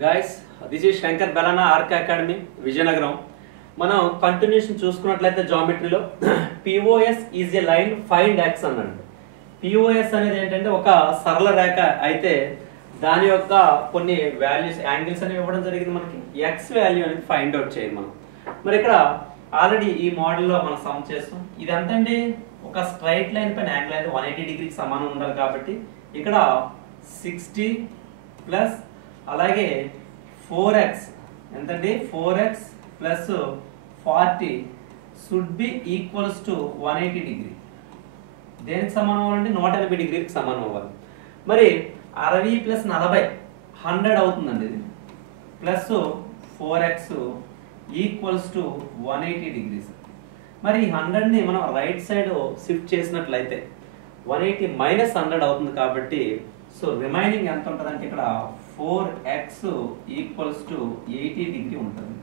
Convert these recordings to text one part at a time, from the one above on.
Guys, this is Shankar Balana Arc Academy, Vijayanagaram. మనం continuation చూసుకున్నట్లయితే జామెట్రీలో POS is a line find x అన్నాడు. POS అనేది ఏంటంటే ఒక సరళ రేఖ అయితే దాని యొక్క కొన్ని వాల్యూస్ యాంగిల్స్ అనేవి ఇవ్వడం జరిగింది. మనకి x వాల్యూ అనేది ఫైండ్ అవుట్ చేయాలి మనం. మరి ఇక్కడ ఆల్రెడీ ఈ మోడల్లో మనం సమ్ చేస్తాం. ఇది ఎంతండి? ఒక స్ట్రైట్ లైన్ పైన యాంగిల్ అయితే 180 డిగ్రీకి సమానం ఉండాలి కాబట్టి ఇక్కడ 60 ప్లస్ అలాగే 4x ఎంతండి? 4x plus 40 should be equals to 180 degree. దేనికి సమానం అవ్వాలంటే 180 డిగ్రీకి సమానం అవ్వాలి. మరి 60 ప్లస్ 40 100 అవుతుందండి. ఇది plus 4x equals to 180 degrees. మరి ఈ 100ని మనం రైట్ సైడ్ షిఫ్ట్ చేసినట్లయితే 180 మైనస్ 100 అవుతుంది కాబట్టి సో రిమైనింగ్ ఎంత ఉంటుందంటే ఇక్కడ 4x ఈక్వల్స్ టు 80 డిగ్రీ ఉంటుంది.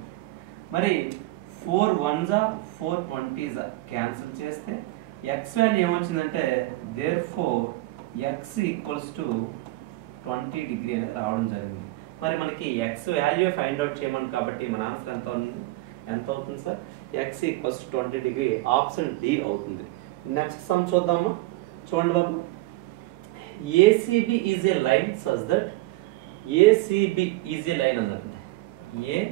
మరి 4 1s 4 20s క్యాన్సిల్ చేస్తే x వాల్యూ ఏమొచ్చిందంటే therefore x equals to 20 degree అనేది రావడం జరిగింది. మరి మనకి x వాల్యూ ఫైండ్ అవుట్ చేయమని కాబట్టి మన ఆన్సర్ ఎంత అవుతుంది sir? x equals to 20 degree, option D అవుతుంది. నెక్స్ట్ సమ్ చూద్దామా? చూడండి బాబు, ACB is a line such that ACB is a line అన్నది ACB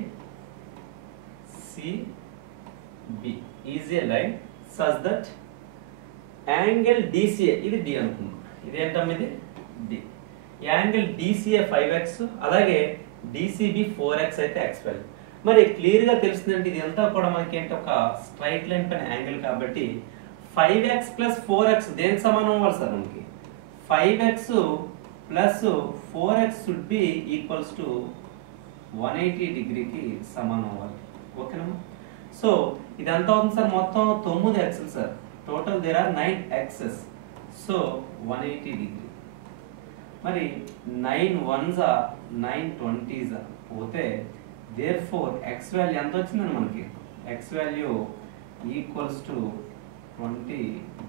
is a line such that angle DCA ఇది D అనుకుందాం. ఇది ఏంటమ్మా? ఇది D. యాంగిల్ DCA 5x అలాగే DCB 4x అయితే x వాల్యూ. మరి క్లియర్ గా తెలుస్తుందంటే ఇది అంతా కూడా మనకి ఏంటి? ఒక స్ట్రైట్ లైన్ పైన యాంగిల్ కాబట్టి 5x ప్లస్ 4x దేనికి సమానం అవ్వాలి సార్? మనకి 5x plus 4x should be equals to 180 డిగ్రీకి సమానం అవ్వాలి. ఓకేనా? సో ఇది ఎంత అవుతుంది సార్? మొత్తం 9 x sir. Total there are 9 x's. So 180 degree. మరి 9 1s 9 20s పోతే therefore x వాల్యూ ఎంత వచ్చిందని మనకి? x value equals to 20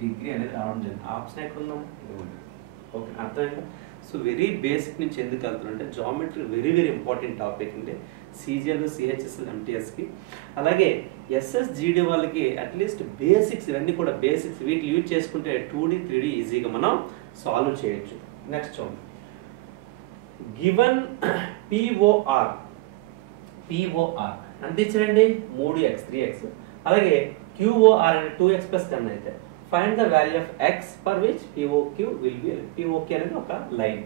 degree అనేది రావడం జరిగింది. ఆప్షన్ ఎక్కడ ఉందా? ఓకే, అర్థమైందా? సో వెరీ బేసిక్ నుంచి ఎందుకు వెళ్తున్నా అంటే geometry very very important topic అండి CGL CHSL MTSకి. అలాగే SSGD వాళ్ళకి అట్లీస్ట్ బేసిక్స్ ఇవన్నీ కూడా బేసిక్స్ వీటిని యూజ్ చేసుకుంటే 2D 3D ఈజీగా మనం సాల్వ్ చేయొచ్చు. నెక్స్ట్ చూడండి, గివెన్ POR ఎంత ఇచ్చారండి? 3x 3x అలాగే QOR అనేది 2x ప్లస్ 10 అయితే find the value of x for which POQ will be. POQ అనేది ఒక లైన్.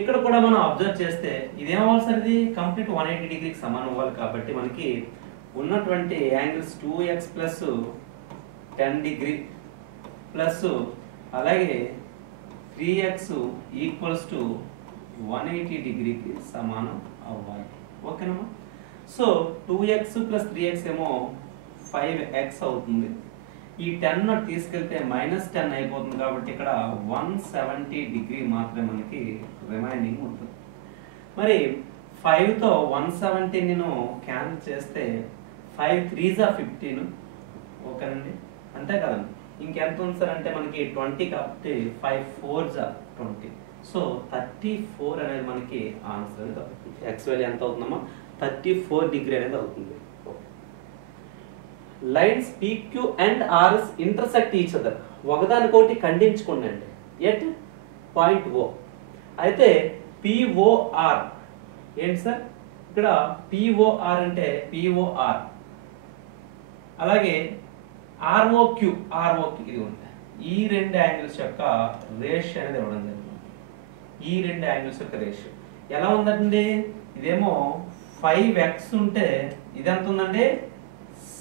ఇక్కడ కూడా మనం అబ్జర్వ్ చేస్తే ఇదేమవ్వాలి సార్? ఇది కంప్లీట్ 180 డిగ్రీకి సమానం అవ్వాలి కాబట్టి మనకి ఉన్నటువంటి angles 2x plus 10 degree plus అలాగే 3x ఈక్వల్స్ టు 180 డిగ్రీకి సమానం అవ్వాలి. ఓకేనా? సో 2x ప్లస్ 3x ఏమో 5x అవుతుంది. ఈ 10 తీసుకెళ్తే -10 అయిపోతుంది కాబట్టి ఇక్కడ 170 డిగ్రీ మాత్రమే మనకి రిమైనింగ్ ఉంటుంది. మరి 5తో 170 నేను క్యాన్సిల్ చేస్తే 5 3s 15. ఓకేనండి? అంతే కదండి. ఇంకెంత ఉంది సార్ అంటే మనకి 20 కాబట్టి 5 4s 20. సో 34 అనేది మనకి ఆన్సర్ అనేది అవుతుంది. x వాల్యూ ఎంత అవుతుందమ్మా? 34 డిగ్రీ అనేది అవుతుంది. Lines PQ and RS intersect each other, ఒకదానికొకటి ఖండించుకోండి ఎట్ పాయింట్ O. అయితే POR ఏంటి సార్? ఇక్కడ POR అంటే POR అలాగే ROQ ఇది ఉంది. ఈ రెండు యాంగిల్స్ యొక్క రేషియో అనేది ఇవ్వడం జరిగింది. ఈ రెండు యాంగిల్స్ యొక్క రేషియో ఎలా ఉందండి? ఇదేమో 5x ఉంటే ఇది ఎంత ఉందండి?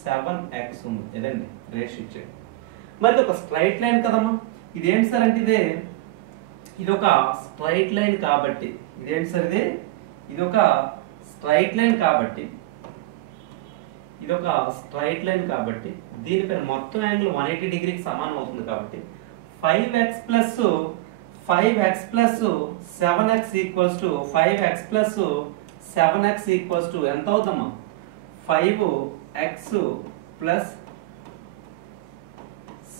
7x ఉంది. ఇదండి రేషియో ఇచ్చాడు. మరి ఒక స్ట్రైట్ లైన్ కదమ్మా. ఇదేంటి సార్ అంటే ఇది ఒక స్ట్రైట్ లైన్ కాబట్టి ఇదేంటి సార్? ఇది ఒక స్ట్రైట్ లైన్ కాబట్టి దీనిపైన మొత్తం యాంగిల్ 180 డిగ్రీకి సమానం అవుతుంది కాబట్టి 5x plus 7x equals to 5x plus 7x equals to ఎంత అవుతామా? 5x plus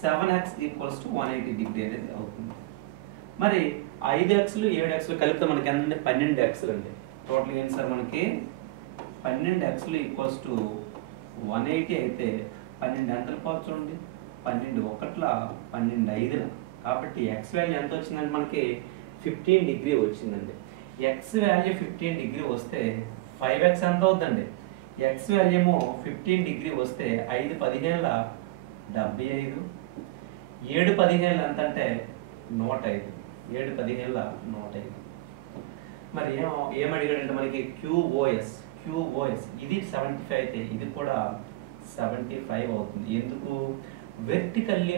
7x equals to 180 degree అనేది అవుతుంది. మరి 5x 7x కలిపితే మనకి ఎంత? 12x అండి. టోటల్ ఏంటి సార్ మనకి 12x ఈక్వల్స్ టు 180 అయితే 12 ఎంతలు పోవచ్చు చూడండి, 12 ఒకట్ల 12 ఐదుల, కాబట్టి ఎక్స్ వాల్యూ ఎంత వచ్చిందంటే మనకి 15 డిగ్రీ వచ్చిందండి. ఎక్స్ వాల్యూ 15 డిగ్రీ వస్తే 5x ఎంత అవుతుందండి, ఎక్స్ వాల్యూ ఏమో 15 డిగ్రీ వస్తే 5 15 75, 7 15 ఎంత అంటే 105, 7 15 105. మరి ఏం అడిగాడంటే మనకి QoS ఇది 75 అయితే ఇది కూడా 75 అవుతుంది. ఎందుకు? వెర్టికల్లీ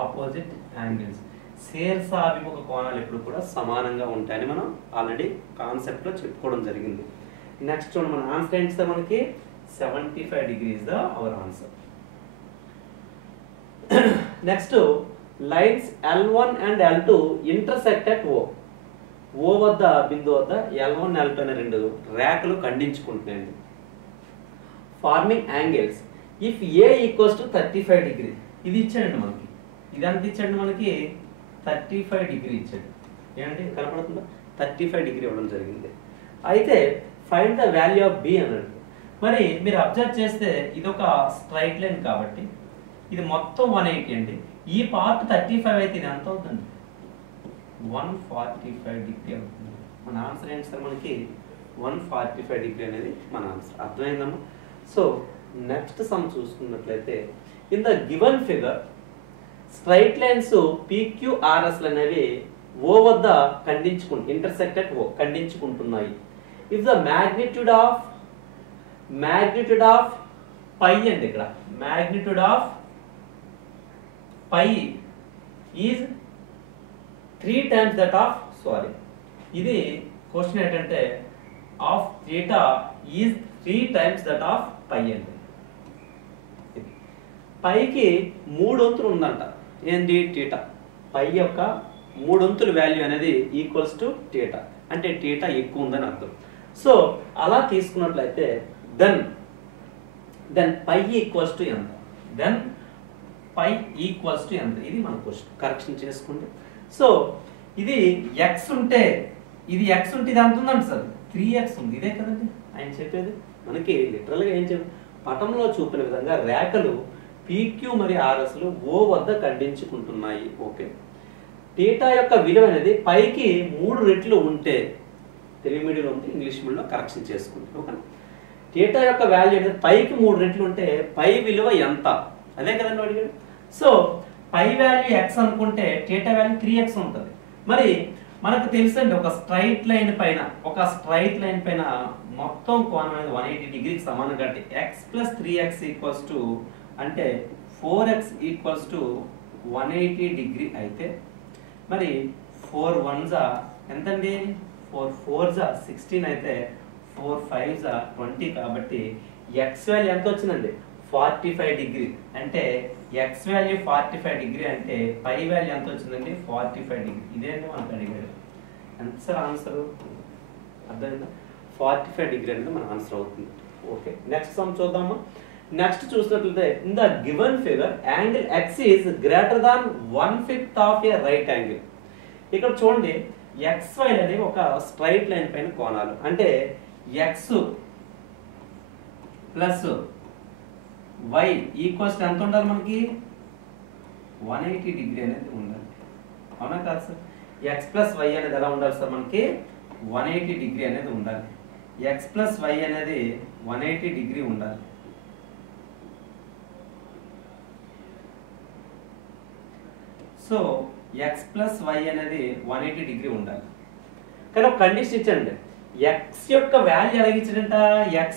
ఆపోజిట్ యాంగిల్స్ శీర్షాభిముఖ కోణాలు ఎప్పుడు కూడా సమానంగా ఉంటాయని మనం ఆల్రెడీ కాన్సెప్ట్ లో చెప్పుకోవడం జరిగింది. నెక్స్ట్ చూడండి, మన ఆన్సర్ ఏంటి సార్ మనకి 75 degrees the our answer. Next lines L1 and L2 intersect at O వద్ద బిందువు వద్ద L1 L2 అనే రెండు రేఖలు ఖండించుకుంటున్నాయండి. Forming angles if A equals to 35 degree, ఇది ఇచ్చాడండి మనకి, ఇదంతా ఇచ్చాడు మనకి 35 డిగ్రీ ఇచ్చాడు. ఏంటంటే కనపడుతుందా, 35 డిగ్రీ ఇవ్వడం జరిగింది. అయితే find the value of B అన్నాడు. మరి మీరు అబ్జర్వ్ చేస్తే ఇది ఒక స్ట్రైట్ లైన్ కాబట్టి ఇది మొత్తం 180 అండి. ఈ పార్ట్ 35 అయితే ఇది ఎంత అవుతుంది, 145 డిగ్రీ అవుతుంది. మన ఆన్సర్ ఏంటి సార్ మనకి 145 డిగ్రీ అనేది మన ఆన్సర్. అర్థమైందమ్మా? సో నెక్స్ట్ సమ్ చూసుకున్నట్లయితే in the given figure straight lines PQRS అనేవి O వద్ద ఇంటర్సెక్ట్ O ఖండించుకుంటున్నాయి. If the magnitude of phi అండి, ఇక్కడ magnitude of phi is 3 times that of ఇది క్వశ్చన్ ఏంటంటే of theta is 3 times that of phi అండి. పైకి 3 వంతులు ఉందంట, ఏంటి థీటా, పై యొక్క 3 వంతుల వాల్యూ అనేది ఈక్వల్స్ టు థీటా, అంటే థీటా ఎక్కువ ఉందని అర్థం. సో అలా తీసుకున్నట్లయితే దెన్ పై ఈక్వల్స్ టు ఎంత, పై ఈక్వల్స్ టు ఎంత, ఇది మన క్వశ్చన్. కరెక్షన్ చేసుకోండి. సో ఇది ఎక్స్ ఉంటే ఇది ఎంత ఉందండి సార్, 3x ఉంది. ఇదే కదండి ఆయన చెప్పేది మనకి. లిటరల్గా ఏం చెప్పి పటంలో చూపిన విధంగా రేఖలు PQ మరియు RSలు O వద్ద ఖండించుకుంటున్నాయి. ఓకే, థీటా యొక్క విలువ అనేది పైకి 3 రెట్లు ఉంటే, తెలుగు మీడియంలో ఉంది, ఇంగ్లీష్ మీడియంలో కరెక్షన్ చేసుకోండి. ఓకే, థీటా యొక్క వాల్యూ అనేది పైకి 3 రెట్లు ఉంటే పై విలువ ఎంత, అదే కదండి అడిగాడు. సో పై వాల్యూ x అనుకుంటే థీటా వాల్యూ 3x ఉంటుంది. మరి మనకు తెలుసండి ఒక స్ట్రైట్ లైన్ పైన మొత్తం కోణం అనేది 180 డిగ్రీకి సమానం కాబట్టి x + 3x ఈక్వల్స్ టు అంటే 4x ఈక్వల్స్ టు 180 డిగ్రీ అయితే మరి 4 1s ఎంతండి, 4 4s 16 అయితే 4 5s 20 కాబట్టి x వాల్యూ ఎంత వచ్చిందండి 45 డిగ్రీ. అంటే x వాల్యూ 45 డిగ్రీ అంటే పై వాల్యూ ఎంత వచ్చిందండి 45 డిగ్రీ. ఇదేంటి మనకు అడిగాడు. ఎంత సార్ ఆన్సర్, అర్థమైందా? 45 డిగ్రీ అనేది మన ఆన్సర్ అవుతుంది. ఓకే, నెక్స్ట్ సమ్ చూద్దామా. నెక్స్ట్ చూసినట్లయితే in the given figure angle x is greater than 1/5 of a right angle. ఇక్కడ చూడండి XY అనేవి ఒక స్ట్రైట్ లైన్ పైన కోణాలు, అంటే x ప్లస్ y ఈక్వల్స్ ఎంత ఉండాలి మనకి 180 డిగ్రీ అనేది ఉండాలి. అవునా కాదు సార్? x ప్లస్ y అనేది ఎలా ఉండాలి సార్ మనకి 180 డిగ్రీ అనేది ఉండాలి. x ప్లస్ y అనేది 180 డిగ్రీ ఉండాలి. సో x ప్లస్ y అనేది 180 డిగ్రీ ఉండాలి. కానీ ఒక కండిషన్ ఇచ్చండి, x యొక్క వాల్యూ ఎలాగిచ్చాడంట, x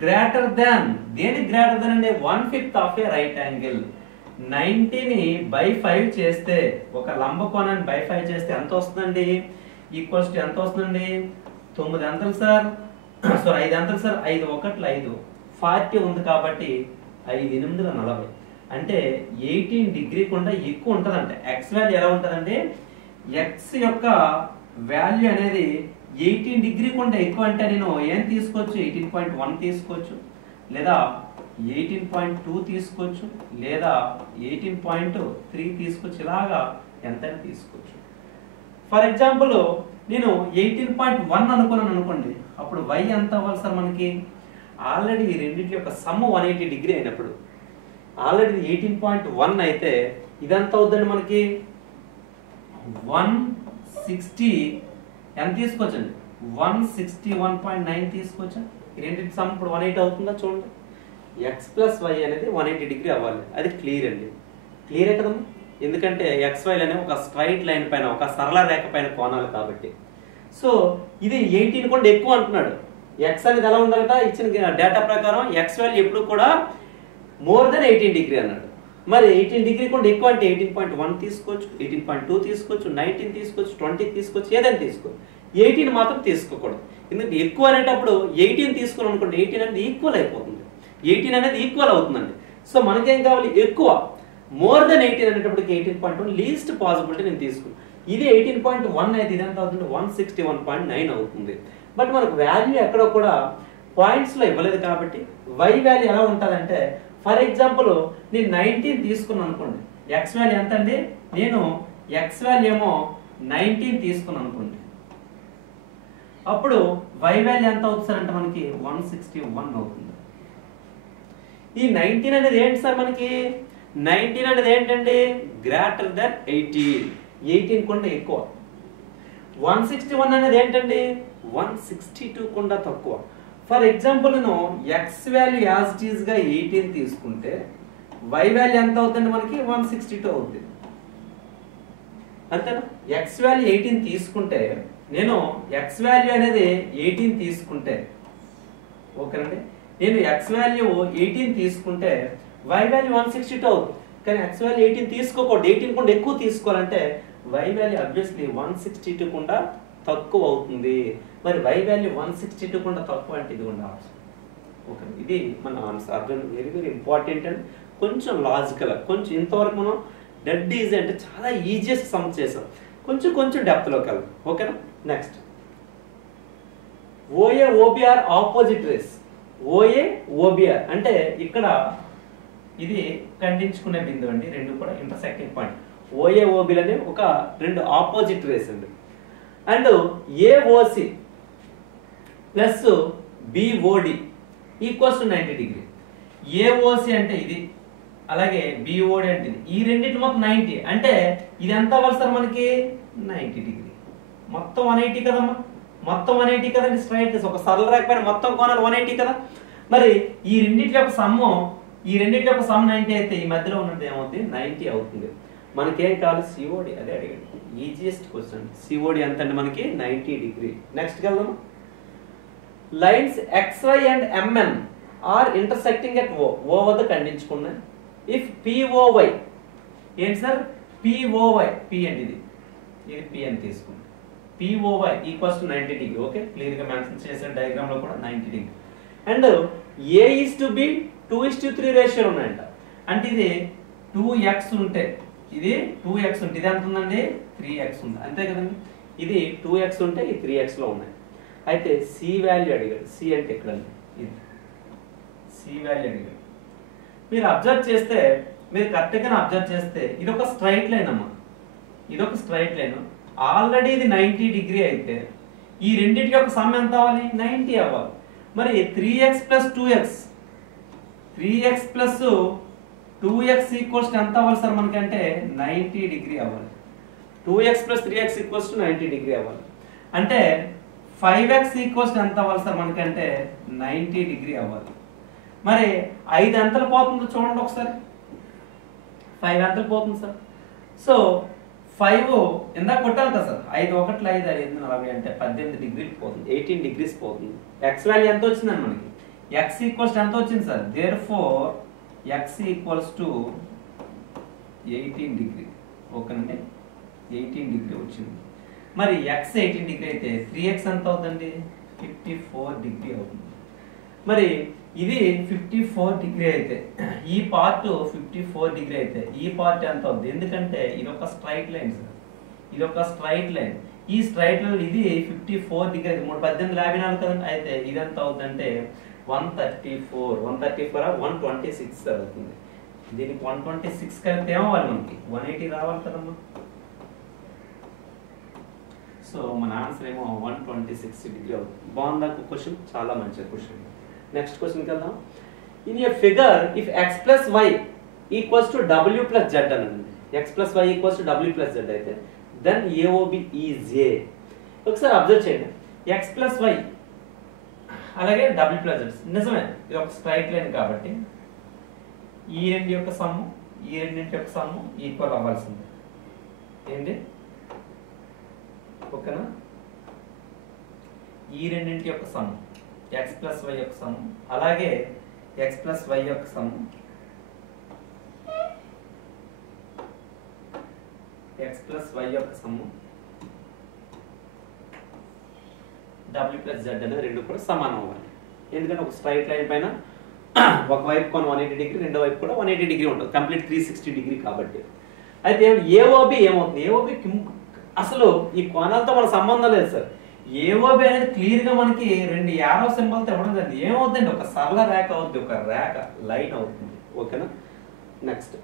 గ్రేటర్ దాన్, దేని గ్రేటర్ దాన్ అంటే 1/5 ఆఫ్ ఏ రైట్ యాంగిల్. 90ని బై 5 చేస్తే, ఒక లంబ కోణాన్ని బై 5 చేస్తే ఎంత వస్తుందండి, ఈక్వల్స్ టు ఎంత వస్తుందండి 9 అంతలు సార్, సారీ 5 అంతలు సార్, 5 1 5 40 ఉంది కాబట్టి 5 8 40 అంటే 18 డిగ్రీ కన్నా ఎక్కువ ఉంటుందంటే ఎక్స్ వాల్యూ ఎలా ఉంటుందంటే ఎక్స్ యొక్క వాల్యూ అనేది 18 డిగ్రీ కన్నా ఎక్కువ అంటే నేను ఏం తీసుకోవచ్చు 18.1 తీసుకోవచ్చు, లేదా 18.2 తీసుకోవచ్చు, లేదా 18.3 తీసుకోవచ్చు, ఇలాగా ఎంతైనా తీసుకోవచ్చు. ఫర్ ఎగ్జాంపుల్ నేను 18.1 అనుకున్నాను అనుకోండి, అప్పుడు y ఎంత అవ్వాలి సార్ మనకి? ఆల్రెడీ ఈ రెండింటి యొక్క సమ్ 180 డిగ్రీ అయినప్పుడు ఆల్రెడీ 18.1 అయితే ఇదంతా అవుతుందండి మనకి 160 ఎంత తీసుకోవచ్చండి? 161.9 తీసుకోవచ్చా? ఈ రెండింటి సమ్ ఇప్పుడు 180 అవుతుందా చూడండి. ఎక్స్ ప్లస్ వై అనేది 180 డిగ్రీ అవ్వాలి. అది క్లియర్ అండి. క్లియరే కదమ్మా? ఎందుకంటే XY అనేవి ఒక స్ట్రైట్ లైన్ పైన, ఒక సరళ రేఖ పైన కోణాలు కాబట్టి. సో ఇది 18 కూడా ఎక్కువ అంటున్నాడు. ఎక్స్ అనేది ఎలా ఉండాలట? ఇచ్చిన డేటా ప్రకారం ఎక్స్ వాల్యూ ఎప్పుడు కూడా మోర్ దెన్ 18 డిగ్రీ అన్నాడు. మరి 18 డిగ్రీ కూడా ఎక్కువ అంటే 18.1 తీసుకోవచ్చు, 18.2 తీసుకోవచ్చు, 19 తీసుకోవచ్చు, 20 తీసుకోవచ్చు, ఏదైనా తీసుకోవచ్చు. 18 మాత్రం తీసుకోకూడదు. ఎందుకంటే ఎక్కువ అనేటప్పుడు 18 తీసుకున్నాం అనుకోండి, 18 అనేది ఈక్వల్ అయిపోతుంది. 18 అనేది ఈక్వల్ అవుతుందండి. సో మనకేం కావాలి? ఎక్కువ. మోర్ దెన్ 18 అనేటప్పటికి 18.1 లీస్ట్ పాసిబిలిటీ నేను తీసుకున్నాను. ఇది 18.1 అయితే ఇదంతా అవుతుంది 161.9 అవుతుంది. బట్ మనకు వాల్యూ ఎక్కడో కూడా పాయింట్స్లో ఇవ్వలేదు కాబట్టి y వాల్యూ ఎలా ఉంటుందంటే, ఫర్ ఎగ్జాంపుల్ నేను 19 తీసుకున్నాను అనుకోండి, ఎక్స్ వాల్యూ ఎంత అండి? నేను ఎక్స్ వాల్యూ ఏమో 19 తీసుకున్నాను అనుకోండి, అప్పుడు y వాల్యూ ఎంత అవుతుంది సార్ అంటే మనకి 161 అవుతుంది. ఈ 19 అనేది ఏంటి సార్ మనకి? 19 అనేది ఏంటండి? గ్రేటర్ దెన్ 18 కన్నా ఎక్కువ. 161 అనేది ఏంటండి? 162 కన్నా తక్కువ. ఫర్ ఎగ్జాంపుల్ నేను X value as it is గా 18 తీసుకుంటే y వాల్యూ ఎంత అవుతుంది మనకి? 162 అవుతుంది. అంతేనా? ఎక్స్ వాల్యూ 18 తీసుకుంటే, నేను ఎక్స్ వాల్యూ అనేది 18 తీసుకుంటే, ఓకేనండి, నేను ఎక్స్ వాల్యూ 18 తీసుకుంటే y వాల్యూ 162 అవుతుంది. కానీ ఎక్స్ వాల్యూ 18 తీసుకోకూడదు. 18 కన్నా ఎక్కువ తీసుకోవాలంటే y వాల్యూ అబ్వియస్లీ 162 కన్నా తక్కువ అవుతుంది. మరి y వాల్యూ 162 కన్నా తక్కువ అంటే ఇది కూడా ఆప్షన్. ఓకే, ఇది మన ఆన్సర్. అర్థం వెరీ వెరీ ఇంపార్టెంట్ అండ్ కొంచెం లాజికల్. కొంచెం ఇంతవరకు మనం డెడ్ ఈజీ అంటే చాలా ఈజియెస్ట్ సమ్ చేసాం. కొంచెం డెప్త్లోకి వెళ్దాం. ఓకేనా? Next OA OBR opposite rays. OA OBR అంటే ఇక్కడ ఇది ఖండించుకునే బిందువు అండి. రెండు కూడా ఇంటర్సెక్టింగ్ పాయింట్. OA OB అనే ఒక రెండు ఆపోజిట్ రేస్ అండి. And AOC plus BOD equals to 90 degree. AOC అంటే ఇది, అలాగే BOD అంటే ఇది. ఈ రెండింటి మొత్తం 90 అంటే ఇది ఎంత అవ్వాలి సార్ మనకి? 90 డిగ్రీ. మొత్తం 180 కదమ్మా? మొత్తం 180 కదండి. స్ట్రైట్ ఒక సరళ రేఖ పైన మొత్తం కోణాలు 180 కదా. మరి ఈ రెండింటి యొక్క సమ్ము 90 అయితే ఈ మధ్యలో ఉన్నది ఏమవుతుంది? 90 అవుతుంది. మనకేం కావాలి? COD. అదే అడిగాడు. Easiest question. COD ఎంత అండి మనకి? 90 డిగ్రీ. నెక్స్ట్ వెళ్దాం. Lines XY and MN are intersecting at O వద్ద ఖండించుకున్నాయి. ఇఫ్ POY ఏంటి సార్? POY P అంటే ఇది P అని తీసుకుంది. POY equals to 90 degree. Okay, clear గా మెన్షన్ చేసిన డయాగ్రామ్ లో కూడా 90 డిగ్రీ. అండ్ A:B 2:3 రేషియో ఉన్నాయంట. అంటే ఇది 2x ఉంటే ఇది 2x ఉంటే ఇది ఎంత ఉందండి? 3x ఉంది. అంతే కదండి. ఇది 2x ఉంటే ఈ 3x లో ఉన్నాయి. అయితే C వాల్యూ అడిగాడు. C అంటే ఇక్కడ ఇది C వాల్యూ అడిగాడు. మీరు అబ్జర్వ్ చేస్తే, మీరు కరెక్ట్గా అబ్జర్వ్ చేస్తే ఇది ఒక స్ట్రైట్ లైన్ అమ్మా. ఇది ఒక స్ట్రైట్ లైన్. ఆల్రెడీ ఇది 90 డిగ్రీ అయితే ఈ రెండింటికి ఒక సమ్ ఎంత అవ్వాలి? 90 అవ్వాలి. మరి 3x plus 2x 3x plus 2x equals ఎంత అవ్వాలి సార్ మనకంటే? 90 డిగ్రీ అవ్వాలి. 2x plus 3x equals 90 degree అవ్వాలి. అంటే 5x ఈక్వల్స్ ఎంత అవ్వాలి సార్ మనకంటే? 90 డిగ్రీ అవ్వాలి. మరి 5 ఎంతలు పోతుందో చూడండి ఒకసారి. 5 ఎంతలు పోతుంది సార్? సో 5 ఇందాక కొట్టాలి కదా సార్. 5 1 5 5 40 అంటే 18 డిగ్రీలు పోతుంది. 18 డిగ్రీస్ పోతుంది. x వాల్యూ ఎంత వచ్చిందండి మనకి? x ఈక్వల్స్ ఎంత వచ్చింది sir? Therefore x equals to 18 degree. ఓకేనండి, 18 డిగ్రీ వచ్చింది. మరి x 18 డిగ్రీ అయితే 3x ఎంత అవుతుందండి? 54 డిగ్రీ అవుతుంది. మరి ఇది 54 డిగ్రీ అయితే ఈ పార్ట్ 54 డిగ్రీ అయితే ఈ పార్ట్ ఎంత అవుతుంది? ఎందుకంటే ఇది ఒక స్ట్రైట్ లైన్ సార్. ఇది ఒక స్ట్రైట్ లైన్. ఈ స్ట్రైట్ లైన్ ఇది 54 డిగ్రీ అయితే 1854 కదండి. అయితే ఇది ఎంత అవుతుందంటే 126 సార్ అవుతుంది. దీనికి 126 కలిపితే ఏమవ్వాలి మనకి? 180 రావాలి కదమ్మా. సో మన ఆన్సర్ ఏమో 126 డిగ్రీ అవుతుంది. బాగుందా క్వశ్చన్? చాలా మంచి క్వశ్చన్. నెక్స్ట్ క్వశ్చన్కి వెళ్దాం. In a figure if x plus y equals to డబ్ల్యూ ప్లస్ జెడ్ అనండి. X plus y equals to డబ్ల్యూ ప్లస్ జెడ్ అయితే దెన్ ఏఓబి ఈజ్ ఏ. ఒకసారి అబ్జర్వ్ చేయండి, ఎక్స్ ప్లస్ వై అలాగే డబ్ల్యూ ప్లస్ జెడ్ నిజమే, ఇది ఒక స్ట్రైట్ లైన్ కాబట్టి ఈ రెండు యొక్క సమ్ము ఈ రెండింటి యొక్క సమ్ము ఈక్వల్ అవ్వాల్సింది ఏంటి? ఓకేనా? ఈ రెండింటి యొక్క సమ్ము ఎక్స్ ప్లస్ వై యొక్క సమ్ము అలాగే ఎక్స్ ప్లస్ వై యొక్క సమ్ము ఎక్స్ ప్లస్ వై యొక్క సమ్ము డబ్ల్యూ ప్లస్ జెడ్ అనేది రెండు కూడా సమానం అవ్వాలి. ఎందుకంటే ఒక స్ట్రైట్ లైన్ పైన ఒకవైపు కొన 180 డిగ్రీ, రెండో వైపు కూడా 180 డిగ్రీ ఉంటుంది, కంప్లీట్ 360 డిగ్రీ కాబట్టి. అయితే ఏఓబి ఏమవుతుంది? ఏఓబి అసలు ఈ కోణాలతో మన సంబంధం లేదు సార్. ఏఓబి అనేది క్లియర్ గా మనకి రెండు యారో సింబల్తో ఇవ్వడం జరిగింది. ఏమవుతుందండి? ఒక సరళ రేఖ అవుతుంది, ఒక రేఖ లైన్ అవుతుంది. ఓకేనా? Next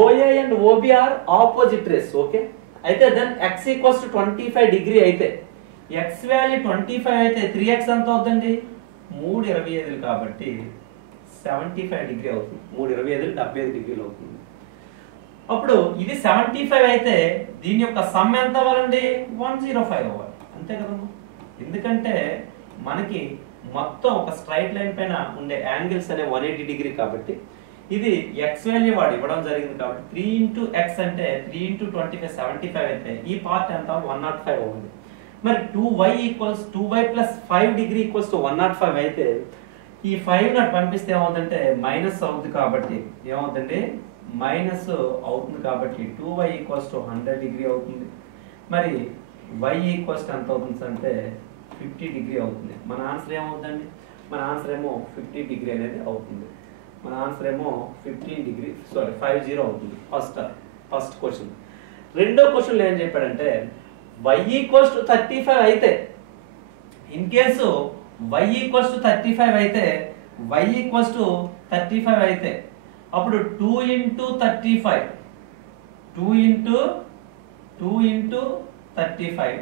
OA and OB are opposite rays. Okay, అయితే then x equals to 25 degree అయితే ఎక్స్ వాల్యూ 25 అయితే 3x ఎంత అవుతుంది? 325 కాబట్టి 75 డిగ్రీ అవుతుంది. 325 75 డిగ్రీలు అవుతుంది. అప్పుడు ఇది 75 అయితే దీని యొక్క సమ్ ఎంత అవ్వాలండి? 105 అవ్వాలి, అంతే కదమ్మా. ఎందుకంటే మనకి మొత్తం ఒక స్ట్రైట్ లైన్ పైన ఉండే యాంగిల్స్ అనే 180 డిగ్రీ కాబట్టి ఇది ఎక్స్ వాల్యూ వాడు ఇవ్వడం జరిగింది కాబట్టి 3 ఇంటూ ఎక్స్ అంటే 3 ఇంటూ 25 75 అయితే ఈ పార్ట్ ఎంత? 105 అవ్వాలి. మరి 2y equals 2y plus 5 degree equals to 105 అయితే ఈ 5 నాట్ పంపిస్తే ఏమవుతుందంటే మైనస్ అవుతుంది కాబట్టి ఏమవుతుంది? మైనస్ అవుతుంది కాబట్టి 2y ఈక్వల్స్ టు 100 డిగ్రీ అవుతుంది. మరి y ఈక్వల్స్ ఎంత అవుతుంది అంటే 50 డిగ్రీ అవుతుంది. మన ఆన్సర్ ఏమవుతుందండి? మన ఆన్సర్ ఏమో 50 డిగ్రీ అనేది అవుతుంది. మన ఆన్సర్ ఏమో 15 డిగ్రీ 50 అవుతుంది. First question. రెండో క్వశ్చన్లో ఏం చెప్పాడంటే y ఈక్వల్స్ టు 35 అయితే in case y equals to 35 అయితే y ఈక్వల్స్ టు 35 అయితే అప్పుడు 2 ఇంటూ 35 2 ఇంటూ 35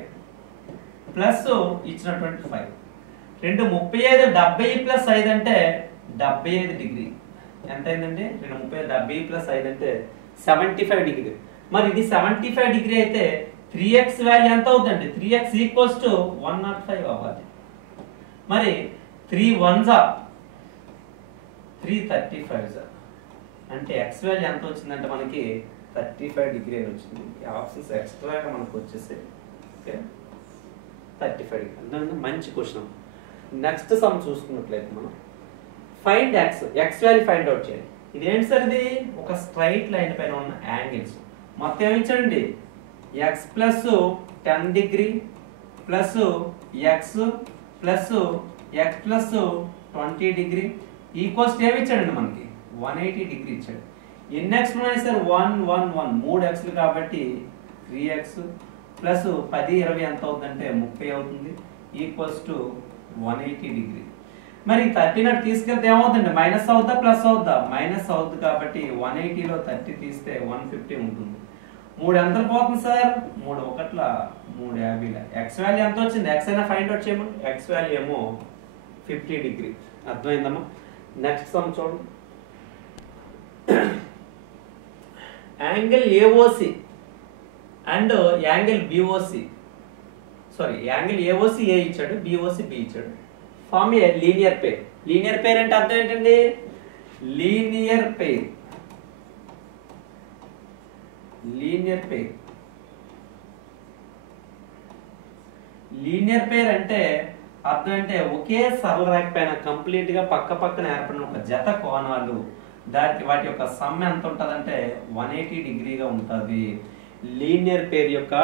ప్లస్ ఇచ్చినటువంటి 5 రెండు 35 70 ప్లస్ 5 అంటే 75 డిగ్రీ. ఎంత అయిందండి? 30 70 ప్లస్ 5 అంటే 75 డిగ్రీ. మరి ఇది 75 డిగ్రీ అయితే 3x వాల్యూ ఎంత అవుతుందండి? 3x ఈక్వల్స్ టు 105 అవ్వాలి. మరి 3 1s 335 అంటే x వాల్యూ ఎంత వచ్చిందంటే మనకి 35 డిగ్రీ అని వచ్చింది. ఈ ఆప్షన్స్ ఎక్స్ట్రాగా మనకు వచ్చేసాయి. Okay, 35 degree. మంచి క్వశ్చన్. నెక్స్ట్ సమ్ చూసుకున్నట్లయితే మనం find X value find out చేయాలి. ఇది ఏంటి సార్? ఇది ఒక స్ట్రైట్ లైన్ పైన ఉన్న యాంగిల్స్ మొత్తం ఏమిచ్చండి? X plus 10 degree plus x plus 20 degree equals ఏమిచ్చాడండి? మనకి 180 డిగ్రీ ఇచ్చాడు. ఎన్ని ఎక్స్ ఉన్నాయి సార్? 1 1 1 3 ఎక్స్లు కాబట్టి 3x ప్లస్ 10 20 ఎంత అవుతుందంటే 30 అవుతుంది ఈక్వల్స్ టు 180 డిగ్రీ. మరి 30 నాట్ తీసుకెళ్తే ఏమవుతుంది? మైనస్ అవుద్దా ప్లస్ అవుద్దా? మైనస్ అవుద్ది కాబట్టి 180లో 30 తీస్తే 150 ఉంటుంది. 3 ఎంత పోతుంది సార్? 3 1 350. ఎక్స్ వాల్యూ ఎంత వచ్చింది? ఎక్స్ అయినా ఫైండ్ అవుట్ చేయమని. ఎక్స్ వాల్యూ ఏమో 50 డిగ్రీ. అర్థమైందమ్మా? నెక్స్ట్ సమ్ చూడండి. Angle AOC and angle BOC angle AOC a ఇచ్చాడు, బిఓసి బి ఇచ్చాడు. Form a linear pair. Linear pair అంటే అర్థం ఏంటండి? లీనియర్ పేర్ అంటే అర్థం అంటే ఒకే సరళ రేఖ పైన కంప్లీట్ గా పక్క పక్కన ఏర్పడిన ఒక జత కోణాలు వాటి యొక్క సమ్ ఎంత ఉంటదంటే 180 డిగ్రీగా ఉంటది. లీనియర్ పేర్ యొక్క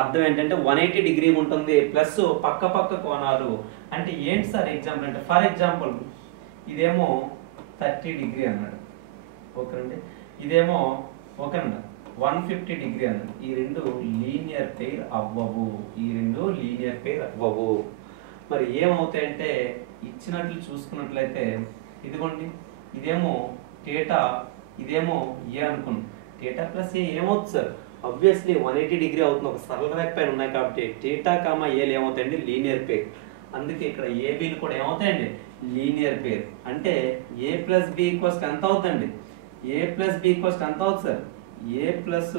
అర్థం ఏంటంటే 180 డిగ్రీ ఉంటుంది ప్లస్ పక్క పక్క కోణాలు అంటే ఏంటి సార్? ఎగ్జాంపుల్ అంటే ఫర్ ఎగ్జాంపుల్ ఇదేమో 30 డిగ్రీ అన్నాడు. ఓకేనండి, ఇదేమో ఓకేనండి 150 డిగ్రీ అన్నాడు. ఈ రెండు లీనియర్ పేర్ అవ్వవు. మరి ఏమవుతాయంటే ఇచ్చినట్లు చూసుకున్నట్లయితే ఇదిగోండి, ఇదేమో థీటా, ఇదేమో ఏ అనుకున్నాం. థీటా ప్లస్ ఏ ఏమవుతుంది సార్? ఆబ్వియస్లీ 180 డిగ్రీ అవుతుంది, ఒక సరళ రేఖ పైన ఉన్నాయి కాబట్టి టీటా కామా ఏలు ఏమవుతాయండి, లీనియర్ పేర్. అందుకే ఇక్కడ ఏబీలు కూడా ఏమవుతాయండి, లీనియర్ పేర్. అంటే ఏ ప్లస్ బి ఈక్వల్స్ ఎంత అవుతుందండి, ఏ ప్లస్ బి ఈక్వల్స్ ఎంత అవుతుంది sir, A plus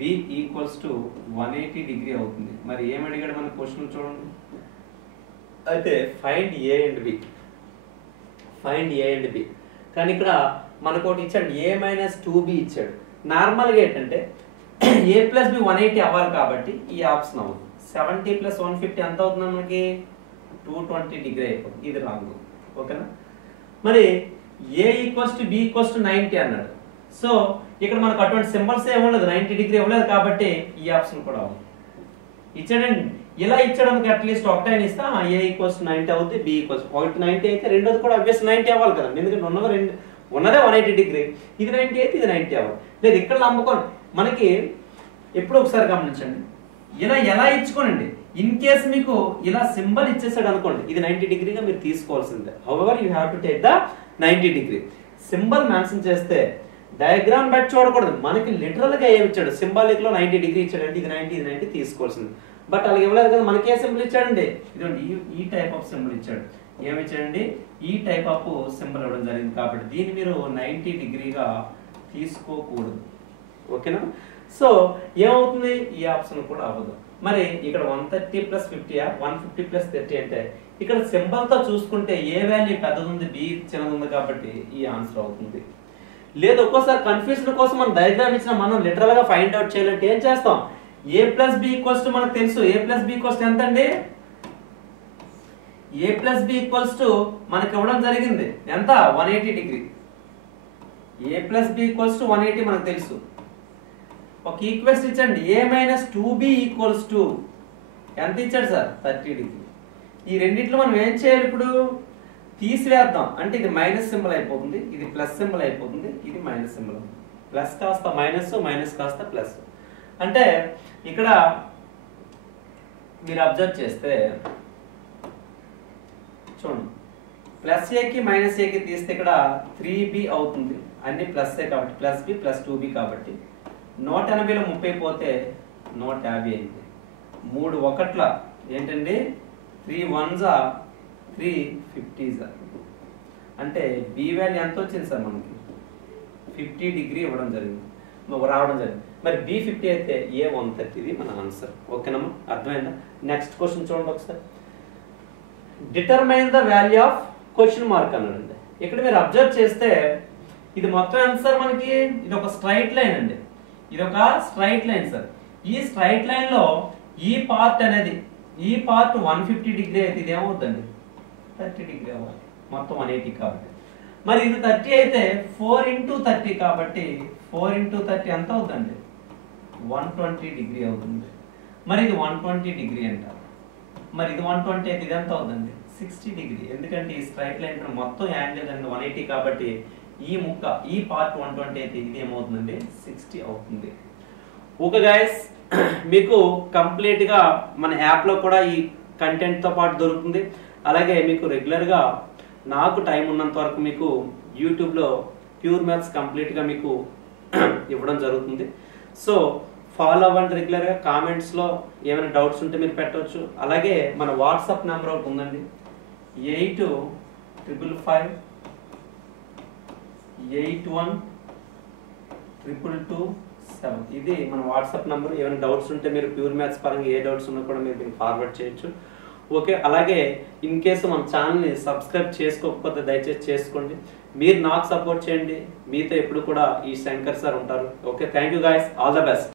B equals to 180 degree అవుతుంది. మరి ఏం అడిగాడు మన క్వశ్చన్ చూడండి. అయితే find A and B, find A and B. కానీ ఇక్కడ మనకు ఒకటి ఇచ్చాడు, ఏ మైనస్ 2b ఇచ్చాడు. నార్మల్గా ఏంటంటే ఏ ప్లస్ బి 180 అవ్వాలి కాబట్టి ఈ ఆప్షన్ అవుతుంది. 70 ప్లస్ 150 ఎంత అవుతుంది మనకి, 220 డిగ్రీ అయిపోతుంది. ఇది రాంగ్. ఓకేనా. మరి a equals to b equals to 90 అన్నాడు. సో ఇక్కడ మనకు అటువంటి సింబల్స్ ఏమలేదు, 90 డిగ్రీ ఇవ్వలేదు కాబట్టి ఈ ఆప్షన్ కూడా అవుతుంది. ఇచ్చాడండి, ఇలా ఇచ్చడానికి అట్లీస్ట్ ఒకటైనా ఇస్తా, ఏ ఈక్వల్స్ 90 అవుతుంది, బి ఈక్వల్స్ ఒకటి 90 అయితే రెండోది కూడా అబ్వియస్ 90 అవ్వాలి కదండి. ఎందుకంటే ఉన్నదే 180 డిగ్రీ, ఇది 90 అయితే ఇది 90 అవ్వాలి. లేదు ఇక్కడ నమ్మకం మనకి ఎప్పుడు ఒకసారి గమనించండి, ఇలా ఎలా ఇచ్చుకోనండి. ఇన్ కేస్ మీకు ఇలా సింబల్ ఇచ్చేసాడు అనుకోండి, ఇది 90 డిగ్రీగా మీరు తీసుకోవాల్సిందే. However you have to take the 90 degree. Symbol mention చేస్తే డయాగ్రామ్ బట్టి చూడకూడదు, మనకి లిటరల్ గా ఏమి ఇచ్చాడు, సింబాలిక్ లో 90 డిగ్రీ ఇచ్చాడు అంటే ఇది 90 ఇది 90 తీసుకోవాల్సింది. బట్ అలాగే ఇవ్వలేదు కదా, మనకి ఏ సింబల్ ఇచ్చాడండి, ఇదండి ఈ టైప్ ఆఫ్ సింబల్ ఇచ్చాడు. ఏమి ఇచ్చాడండి, ఈ టైప్ ఆఫ్ సింబల్ ఇవ్వడం జరిగింది కాబట్టి దీన్ని మీరు 90 డిగ్రీగా తీసుకోకూడదు. ఓకేనా. సో ఏమవుతుంది, ఈ ఆప్షన్ కూడా అవ్వదు. మరి ఇక్కడ 130 ప్లస్ 50 150 ప్లస్ 30 అంటే ఇక్కడ సింబల్ తో చూసుకుంటే ఏ వాల్యూ పెద్దది ఉంది, బి చిన్నది ఉంది కాబట్టి ఈ ఆన్సర్ అవుతుంది. లేదు ఒక్కోసారి కన్ఫ్యూజన్ కోసం మనం డయాగ్రామ్ ఇచ్చిన మనం లిటరల్ గా ఫైండ్ అవుట్ చేయాలంటే ఏం చేస్తాం, a plus B equals to మనకు తెలుసు, a plus B equals to ఎంత అండి, a plus B equals to మనకి ఇవ్వడం జరిగింది ఎంత, 180 degree. A plus B equals to 180 మనకు తెలుసు. ఒక ఈక్వేషన్ ఇచ్చండి, a minus 2b equals to ఎంత ఇచ్చాడు సార్, 30 డిగ్రీ. ఈ రెండిట్లో మనం ఏం చేయాలి, ఇప్పుడు తీసివేద్దాం. అంటే ఇది మైనస్ సింబల్ అయిపోతుంది, ఇది ప్లస్ సింబల్ అయిపోతుంది, ఇది మైనస్ సింబల్. ప్లస్ కాస్త మైనస్, మైనస్ కాస్త ప్లస్. అంటే ఇక్కడ మీరు అబ్జర్వ్ చేస్తే చూడండి, ప్లస్ ఏకి మైనస్ ఏకి తీస్తే ఇక్కడ 3b అవుతుంది, అన్ని ప్లస్ ఏ కాబట్టి ప్లస్ బి ప్లస్ 2b కాబట్టి 180లో 30 పోతే 150 అయింది. 3 ఒకట్ల ఏంటండి, 3 1s 350s. అంటే బి వాల్యూ ఎంత వచ్చింది సార్ మనకి, 50 డిగ్రీ ఇవ్వడం జరిగింది, రావడం జరిగింది. మరి బి 50 అయితే ఏ 130, ఇది మన ఆన్సర్. ఓకేనమ్మా, అర్థమైందా. నెక్స్ట్ క్వశ్చన్ చూడండి ఒకసారి. Determine the value of question mark అన్నాడండి. ఇక్కడ మీరు అబ్జర్వ్ చేస్తే ఇది మొత్తం ఎంత సార్ మనకి, ఇది ఒక స్ట్రైట్ లైన్ అండి, ఇది ఒక స్ట్రైట్ లైన్ సార్. ఈ స్ట్రైట్ లైన్ లో ఈ పార్ట్ అనేది, ఈ పార్ట్ 150 డిగ్రీ అయితే ఇది ఏమవుతుందండి, 30 డిగ్రీ అవ్వాలి, మొత్తం 180 కాబట్టి. మరి ఇది 30 అయితే 4 into 30 కాబట్టి 4 into 30 ఎంత అవుతుందండి, 120 డిగ్రీ అవుతుంది. మరి ఇది 120 డిగ్రీ అంటారు. మరి ఇది 120 అయితే ఇది ఎంత అవుతుందండి, 60 డిగ్రీ. ఎందుకంటే ఈ స్ట్రైట్ లైన్ మొత్తం యాంగిల్ అండి 180 కాబట్టి ఈ ముక్క, ఈ పార్ట్ 120 అయితే ఇది ఏమవుతుందండి, 60 అవుతుంది. ఓకే గైస్, మీకు కంప్లీట్ గా మన యాప్ లో కూడా ఈ కంటెంట్ తో పాటు దొరుకుతుంది. అలాగే మీకు రెగ్యులర్ గా నాకు టైం ఉన్నంత వరకు మీకు యూట్యూబ్ లో ప్యూర్ మ్యాథ్స్ కంప్లీట్ గా మీకు ఇవ్వడం జరుగుతుంది. సో ఫాలో అవ్వండి రెగ్యులర్ గా. కామెంట్స్ లో ఏమైనా డౌట్స్ ఉంటే మీరు పెట్టవచ్చు. అలాగే మన వాట్సాప్ నెంబర్ ఒకటి ఉందండి, 8555812227. ఇది మన వాట్సాప్ నెంబర్. ఏమైనా డౌట్స్ ఉంటే మీరు ప్యూర్ మ్యాథ్స్ పరంగా ఏ డౌట్స్ ఉన్నా కూడా మీరు దీన్ని ఫార్వర్డ్ చేయొచ్చు. ఓకే, అలాగే ఇన్ కేసు మన ఛానల్ని సబ్స్క్రైబ్ చేసుకోకపోతే దయచేసి చేసుకోండి. మీరు నాకు సపోర్ట్ చేయండి. మీతో ఎప్పుడు కూడా ఈ శంకర్ సార్ ఉంటారు. Okay, thank you guys, all the best.